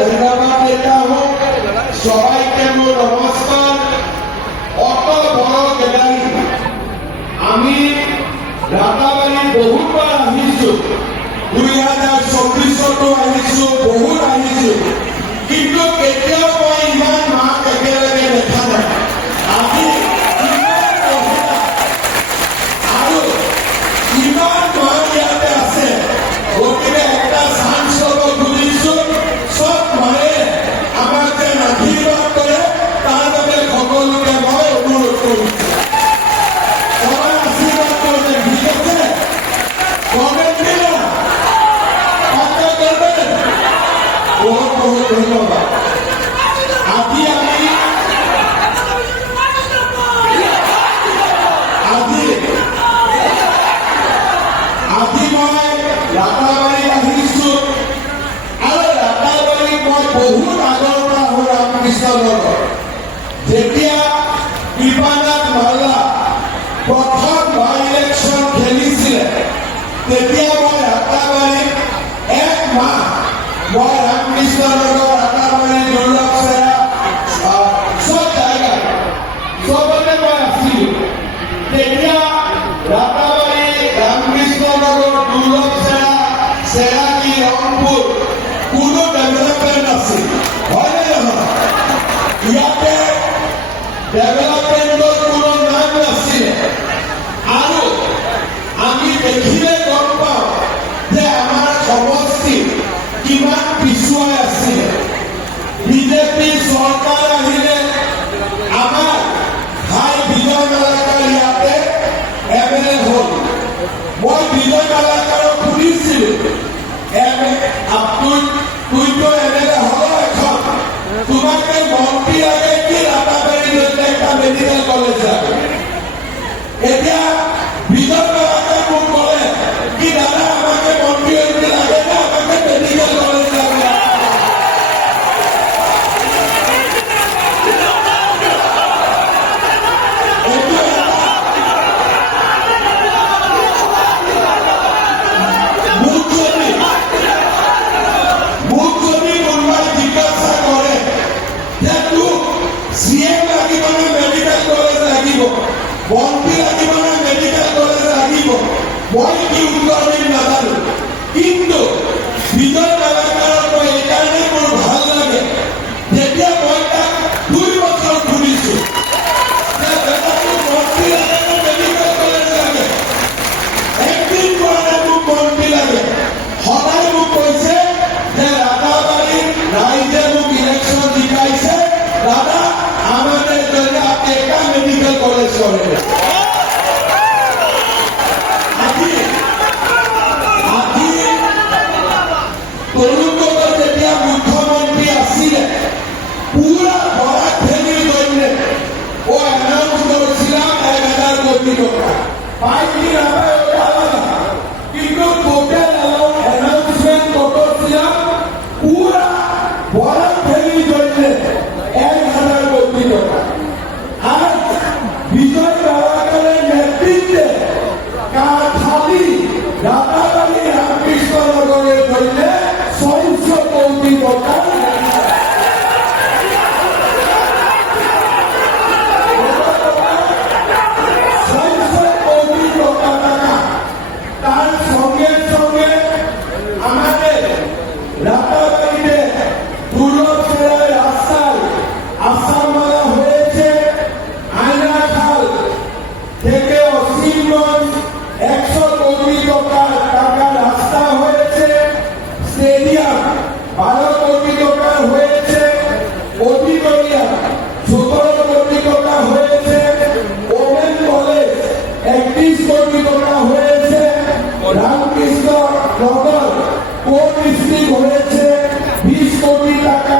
ধন্যবাদ দিতে হোক। সবাইকে মোৰ নমস্কাৰ। অত বড় গ্যালারি আমি রাতাবাড়ি বহুবার আহিছো, 2024 আহিছো, বহুত আহিছো, কিন্তু কেতিয়াও মই ইমান মাক একেলগে দেখা নাই। আজি আৰু ইমান মাক ইয়াতে আছে, গতিকে একটা চান্স ল'ব খুজিছো। চব মায়ে আমাক যে আশীৰ্বাদ কৰে তাৰ বাবে সকলোকে মই অনুৰোধ কৰিছো। সবাই আশীৰ্বাদ কৰিছে, ঠিক আছে? কমেণ্ট দিলে পাক্কা কৰবেন। বহুত বহুত ধন্যবাদ। আজি আমি মই ৰাতাবাৰীত আহিছো আৰু ৰাতাবাৰীত মই বহুত আগৰ পৰা হৈ ৰামকৃষ্ণৰ লগত যেতিয়া কৃপানাথ মাল্লা প্ৰথম বাই ইলেকশ্যন খেলিছিলে তেতিয়া মই ৰাতাবাৰীত এক মাহ মই ৰামকৃষ্ণৰ লগত ৰাতাবাৰী দুৰ্লভ চেৰা চব জায়গাত চবতে মই আছিলো। তেতিয়া ৰাতাবাৰী রামকৃষ্ণনগর দুর্লভ চেরা চেরাকি রংপুর কোনো ডেভেলপমেন্ট আছে হয় না নহয়? ইয়াতে ডেভেলপমেন্টর কোনো নাম নাছিল আৰু আমি দেখিলে গম পাওঁ যে আমাৰ সমষ্টি কিমান পিছুৱাই আছিল। বিজেপি চৰকাৰ আহিলে আমাৰ ভাই বিজয় মালাকাৰ ইয়াতে এমএলএ হ'ল। মই বিজয় মালাকাৰক সুধিছিলো, তুইতো এমএলএ হল এখন, তোমাকে মন্ত্রী লাগে কি রাতাবাড়ি একটা মেডিকেল কলেজ লাগে? এতিয়া বিজয় মালাকার মোক বলে কি দাদা আমাকে মন্ত্রী লাগে না আমাকে মেডিকেল কলেজ লাগে। মন্ত্রী লাগিব না মেডিকেল কলেজ লাগিব, মই কি উত্তৰ দিম নাজানো। কিন্তু বিজয় মালাকাৰক মই এইকাৰণে মোৰ ভাল লাগে, যেতিয়া মই তাক 2 বছৰ শুনিছো যে দাদাটো মন্ত্ৰী লাগে না মেডিকেল কলেজ লাগে, একদিন পৰা মোক মন্ত্ৰী লাগে। সদায় মোক কৈছে যে ৰাতাবাৰীৰ ৰাইজে মোক ইলেকশ্যন জিকাইছে, দাদা আমাদের জন্য আপনি একটা মেডিকেল কলেজ করেন। তরুণগড় যেতিয়া মুখ্যমন্ত্রী আসছিলেন পুরা বরাক ভ্যালির জন্য ও অ্যানাউন্স করেছিলাম 1000 কোটি টাকা পাইনি আমরা ওটা আলাদা, কিন্তু টোটাল অ্যানাউন্সমেন্ট করেছিলাম পুরা বরাক ভ্যালির জন্য 1000 কোটি টাকা। আজ বিজয় মালাকারের নেতৃত্বে কাঠালি রাতাবাড়ি রামকৃষ্ণনগরের জন্য 600 কোটি টাকা তার সঙ্গে সঙ্গে আমাদের রাতাবাড়িতে দুর্লভ চেরার রাস্তায় আসামমালা হয়েছে। আয়নাখাল থেকে অসীমগঞ্জ 100 কোটি টাকার রাস্তা হয়েছে। স্টেডিয়াম 12 কোটি টাকা হয়েছে। অডিটোরিয়াম 17 কোটি টাকা হয়েছে। ওমেন কলেজ 31 কোটি টাকা হয়েছে। রামকৃষ্ণ নগর কোর্ট ডিস্ট্রিক্ট হয়েছে 20 কোটি টাকা